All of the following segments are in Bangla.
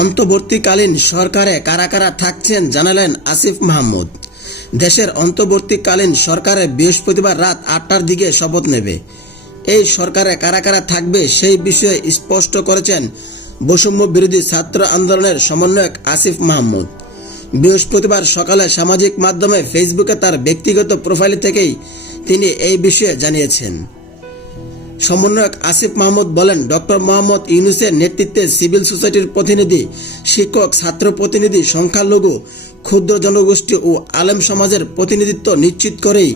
অন্তর্বর্তীকালীন সরকারে কারা কারা থাকছেন জানালেন আসিফ মাহমুদ। দেশের অন্তর্বর্তীকালীন সরকারে বৃহস্পতিবার রাত আটটার দিকে শপথ নেবে। এই সরকারে কারা কারা থাকবে সেই বিষয়ে স্পষ্ট করেছেন বৈষম্য বিরোধী ছাত্র আন্দোলনের সমন্বয়ক আসিফ মাহমুদ। বৃহস্পতিবার সকালে সামাজিক মাধ্যমে ফেসবুকে তার ব্যক্তিগত প্রোফাইল থেকেই তিনি এই বিষয়ে জানিয়েছেন। সমন্বয়ক আসিফ মাহমুদ বলেন, ডক্টর মোহাম্মদ ইউনুসের নেতৃত্বে সিভিল সোসাইটির প্রতিনিধি, শিক্ষক, ছাত্র প্রতিনিধি সংখ্যালঘু, ক্ষুদ্র জনগোষ্ঠী ও আলেম সমাজের প্রতিনিধিত্ব নিশ্চিত করেই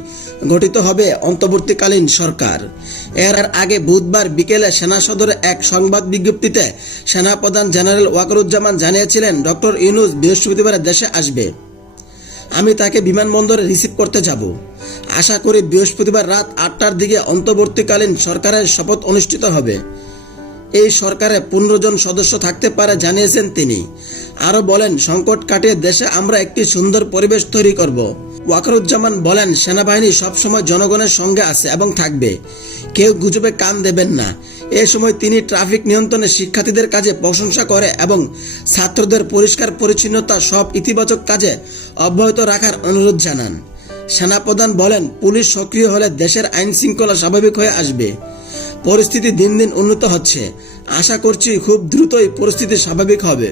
গঠিত হবে অন্তর্বর্তীকালীন সরকার। এর আগে বুধবার বিকেলে সেনা সদরে এক সংবাদ বিজ্ঞপ্তিতে সেনাপ্রধান জেনারেল ওয়াকারুজ্জামান জানিয়েছিলেন, ডক্টর ইউনুস বৃহস্পতিবার দেশে আসবে। আমি তাকে বিমানবন্দরে রিসিভ করতে যাব। আশা করি বৃহস্পতিবার রাত আটটার দিকে অন্তর্বর্তীকালীন সরকারের শপথ অনুষ্ঠিত হবে। এই সরকারে পনেরো জন সদস্য থাকতে পারে জানিয়েছেন তিনি। আরও বলেন, সংকট কাটিয়ে দেশে আমরা একটি সুন্দর পরিবেশ তৈরি করব। ওয়াকারুজ্জামান বলেন, সেনাবাহিনী সবসময় জনগণের সঙ্গে আছে এবং থাকবে। কেউ গুজবে কান দেবেন না। এ সময় তিনি ট্রাফিক নিয়ন্ত্রণে শিক্ষার্থীদের কাজে প্রশংসা করে এবং ছাত্রদের পরিষ্কার পরিচ্ছন্নতা সব ইতিবাচক কাজে অব্যাহত রাখার অনুরোধ জানান। সেনাপ্রধান বলেন, পুলিশ সক্রিয় হলে দেশের আইন শৃঙ্খলা স্বাভাবিক হয়ে আসবে। পরিস্থিতি দিন দিন উন্নত হচ্ছে। আশা করছি খুব দ্রুতই পরিস্থিতি স্বাভাবিক হবে।